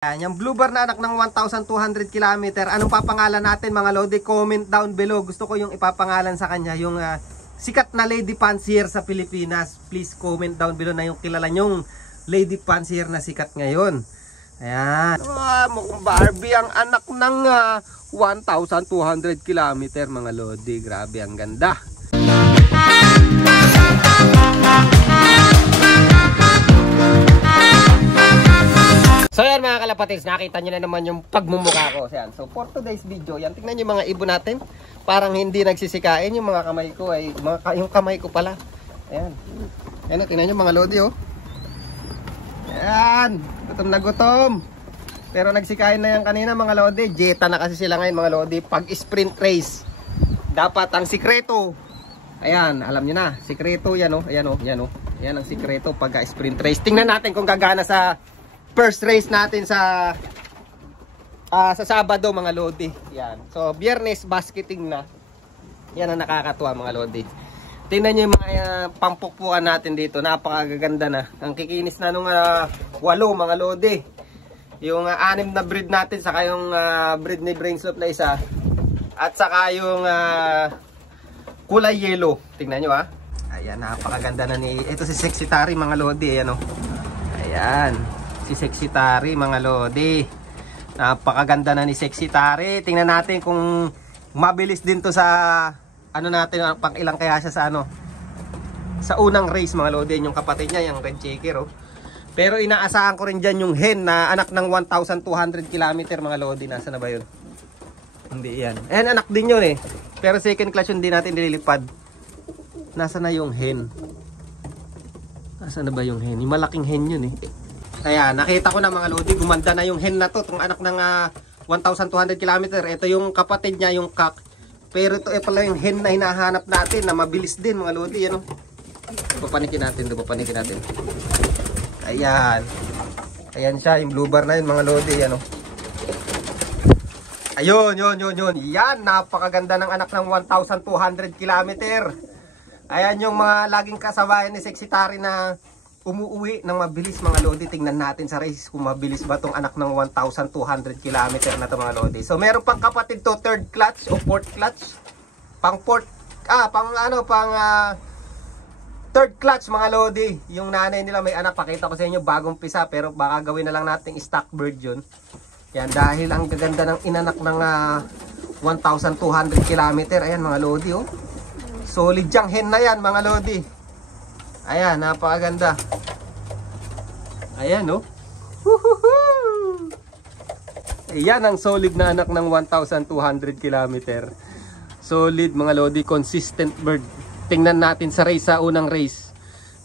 Yan, yung blue bar na anak ng 1,200 km. Anong papangalan natin mga lodi? Comment down below. Gusto ko yung ipapangalan sa kanya, yung sikat na lady fancier sa Pilipinas. Please comment down below na yung kilala nyong lady fancier na sikat ngayon. Ayan. Mukhang Barbie ang anak ng 1,200 km mga lodi. Grabe, ang ganda. So yan mga kalapatids, nakita nyo na naman yung pagmumukha ko. Yan. So for today's video, yan, tingnan nyo yung mga ibon natin. Parang hindi nagsisikain yung mga kamay ko. Yung kamay ko pala. Ayan. Ayan, tingnan nyo mga lodi oh. Ayan. Gutom na gutom. Pero nagsikain na yan kanina mga lodi. Jeta na kasi sila ngayon mga lodi. Pag sprint race, dapat ang sikreto. Ayan, alam nyo na. Sikreto yan oh. Ayan oh. Ayan oh. Ayan ang sikreto pag sprint race. Tingnan natin kung gagana sa first race natin sa Sabado mga lodi. Yan. So Biyernes basketing na. Yan ang nakakatuwa mga lodi. Tingnan niyo yung mga pampukpukan natin dito. Napakaganda na. Ang kikinis na nung 8 mga lodi. Yung 6 na breed natin, saka yung breed ni Brainslope na isa. At saka yung kulay yellow. Tingnan niyo ha. Ayan, napakaganda na ni ito si Sexy Tari mga lodi. Ayan oh. Ayan. Si Sexy Tari mga lodi. Napakaganda na ni Sexy Tari. Tingnan natin kung mabilis din to sa ano natin, pang ilang kaya siya sa ano, sa unang race mga lodi. Yung kapatid niya, yung red checker oh. Pero inaasahan ko rin dyan yung hen na anak ng 1,200 km mga lodi. Nasa na ba yun? Hindi yan. Ayan, anak din yun eh. Pero second clutch yun, din natin nililipad. Nasa na yung hen? Nasa na ba yung hen? Yung malaking hen yun eh. Kaya nakita ko na mga lodi, gumanda na yung hen na to, itong anak ng 1,200 km. Ito yung kapatid niya, yung cock. Pero ito pala yung hen na hinahanap natin na mabilis din mga lodi. Yan, papanikin natin, papanikin natin. Ayan. Ayan siya, yung blue bar na yun mga lodi. Yan, ayun, yun. Yan, napakaganda ng anak ng 1,200 km. Ayan yung mga laging kasabayan ni Sexy Tari na umuuwi ng mabilis mga lodi. Tingnan natin sa race kung mabilis ba tong anak ng 1,200 km na to mga lodi. So meron pang kapatid to, third clutch o fourth clutch. Third clutch mga lodi. Yung nanay nila may anak, pakita ko sa inyo bagong pisa, pero baka gawin na lang nating stock bird yun. Yan, dahil ang gaganda ng inanak ng 1,200 km. Ayan mga lodi oh. Solid yang hen na yan mga lodi. Ayan, napakaganda. Ayan, oh. Ayan ang solid na anak ng 1,200 km. Solid mga lodi, consistent bird. Tingnan natin sa race, sa unang race.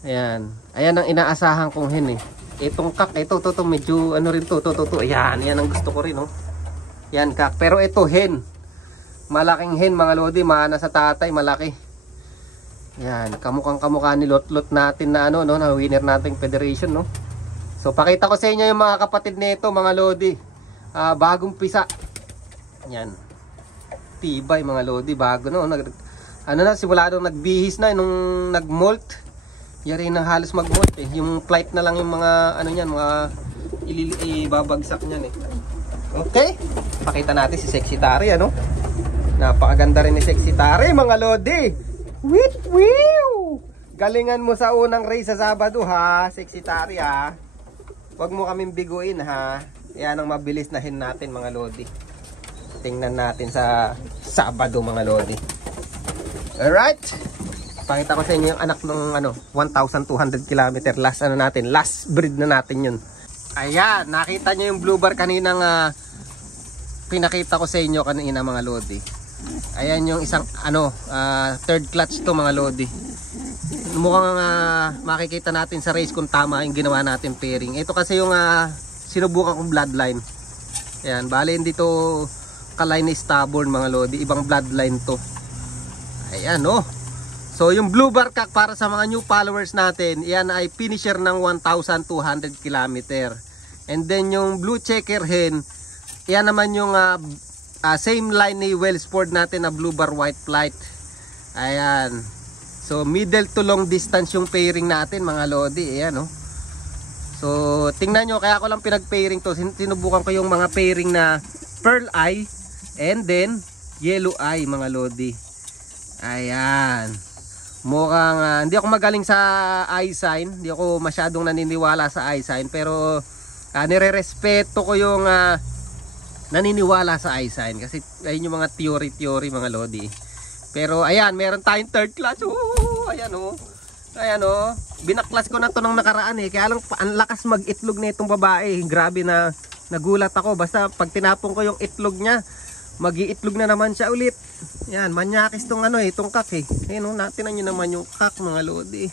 Ayan. Ayan ang inaasahan kong hen eh. Itong kak, ito medyo ano rin to. Ayan, yan ang gusto ko rin, oh. Yan kak, pero ito hen. Malaking hen mga lodi, mana sa tatay, malaki. Yan, kamukha ni Lotlot natin na ano, no, na winner nating federation, no. So pakita ko sa inyo yung mga kapatid nito, mga lodi. Bagong pisa. Yan. Tibay mga lodi, bago no. Ano na, simula nung nagbihis na nung nagmolt. Yari nang halos magmolt eh. Yung flight na lang yung mga ano niyan, mga ibabagsak niyan eh. Okay. Pakita natin si Sexy Tari, ano. Napakaganda rin ni Sexy Tari, mga lodi. Woo! Galingan mo sa unang race sa Sabado ha, Sexy Tari ha. Huwag mo kaming biguin ha. Yan ang mabilis na hen natin mga lodi. Tingnan natin sa Sabado mga lodi. Alright. Pakita ko sa inyo yung anak ng 1,200 km. Last last breed na natin yun. Ayan, nakita nyo yung blue bar kaninang pinakita ko sa inyo kanina mga lodi. Ayan yung isang third clutch to mga lodi. Mukhang makikita natin sa race kung tama yung ginawa natin pairing. Ito kasi yung sinubukan kong bloodline. Ayan, bale hindi to kaline stubborn mga lodi, ibang bloodline to. Ayan oh. So yung blue bar cock para sa mga new followers natin, yan ay finisher ng 1,200 km. And then yung blue checker hen, yan naman yung same line ni Wellsport natin na blue bar white flight. Ayan. So middle to long distance yung pairing natin mga lodi. Ayan oh. So tingnan nyo, kaya ko lang pinag-pairing to. Sinubukan ko yung mga pairing na pearl eye and then yellow eye mga lodi. Ayan. Mukhang hindi ako magaling sa eye sign. Hindi ako masyadong naniniwala sa eye sign. Pero nire-respeto ko yung naniniwala sa eye sign. Kasi ayun yung mga theory mga lodi. Pero ayan, meron tayong third class. Ayan Ayan binaklas ko na to nung nakaraan kaya lang ang lakas mag-itlog na itong babae. Grabe na nagulat ako. Basta pag tinapon ko yung itlog niya, mag-iitlog na naman siya ulit. Yan, manyakis tong itong kak Ayun tingnan nyo naman yung kak mga lodi.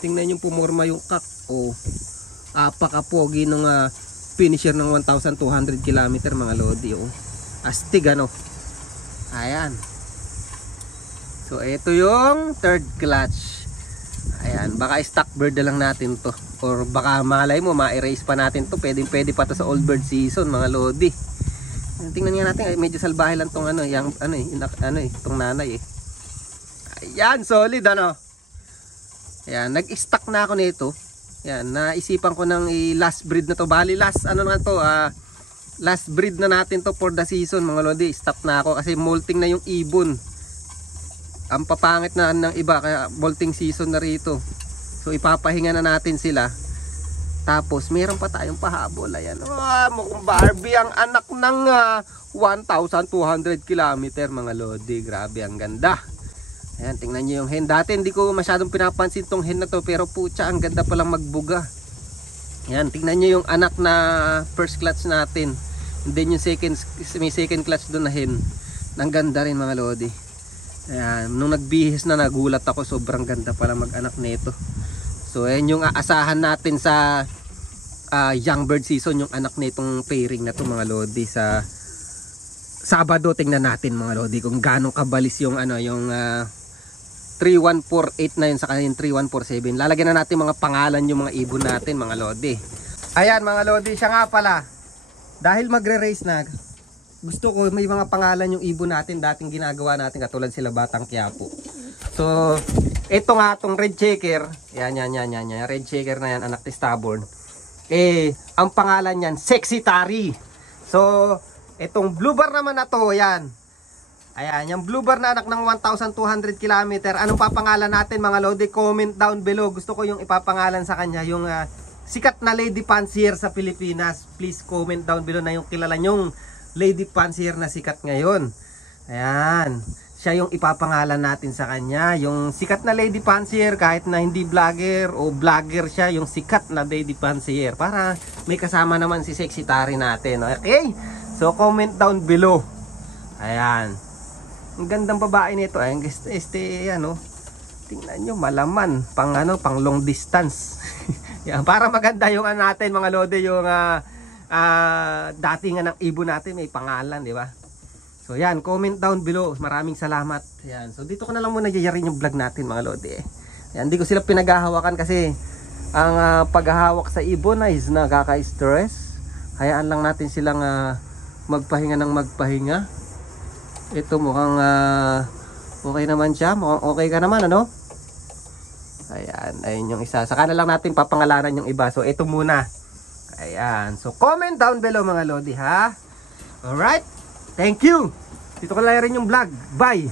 Tingnan nyo pumorma yung kak. Apaka-pogi nung finisher ng 1,200 km mga lodi. Astig Ayan. So ito yung third clutch. Ayan, baka stock bird na lang natin to. Or baka malay mo, ma-erase pa natin to. Pwede pa to sa old bird season mga lodi. Tingnan nga natin, medyo salbahe lang tong itong nanay Ayan, solid Ayan, nag-stock na ako nito. Ayan, naisipan ko ng last breed na to. Bali last last breed na natin to for the season mga lodi. Stop na ako kasi molting na yung ibon. Ang papangit na ng iba kaya molting season na rito. So ipapahinga na natin sila. Tapos meron pa tayong pahabol. Ayan. Mukhang Barbie ang anak ng 1,200 km mga lodi. Grabe, ang ganda. Ayan, tingnan nyo yung hen. Dati hindi ko masyadong pinapansin tong hen na to. Pero putya, ang ganda palang magbuga. Ayan, tingnan nyo yung anak na first clutch natin. And then yung may second clutch doon na hen. Ang ganda rin mga lodi. Ayan, nung nagbihis na nagulat ako, sobrang ganda pala mag-anak nito. So ayan yung aasahan natin sa young bird season, yung anak nitong pairing na to mga lodi. Sa Sabado tingnan natin mga lodi kung gaano kabalis yung yung 31489 sa kanyang 3147. Lalagyan na natin mga pangalan yung mga ibon natin mga lodi. Ayan mga lodi, siya nga pala. Dahil magre-race na, gusto ko may mga pangalan yung ibon natin dating ginagawa natin katulad sila Batang Quiapo. So, ito nga tong red checker. Yan. Red checker na yan, anak ni Stubborn. Ang pangalan niyan, Sexy Tari. So, itong blue bar naman na to, yan. Ayan, yung blue bar na anak ng 1,200 km. Anong papangalan natin mga lodi? Comment down below. Gusto ko yung ipapangalan sa kanya, yung sikat na lady fancier sa Pilipinas. Please comment down below na yung kilala nyong lady fancier na sikat ngayon. Ayan, siya yung ipapangalan natin sa kanya, yung sikat na lady fancier, kahit na hindi vlogger o vlogger siya, yung sikat na lady fancier, para may kasama naman si Sexy Tari natin. Okay, so comment down below. Ayan, ang gandang babae nito. Ayan, tingnan nyo, malaman pang pang long distance. Yan, para maganda yung natin mga lodi, yung dating ng ibon natin may pangalan, di ba? So yan, comment down below. Maraming salamat. Yan. So dito ko na lang muna yayarin yung vlog natin mga lodi. Yan, hindi ko sila pinaghahawakan kasi ang paghahawak sa ibon is nakaka-stress. Hayaan lang natin silang magpahinga ng magpahinga. Ito mukhang okay naman siya. Mukhang okay ka naman, Ayan, ayun yung isa. Saka na lang natin papangalanan yung iba. So ito muna. Ayan. So comment down below mga lodi ha. Alright. Thank you. Dito ko lang rin yung vlog. Bye.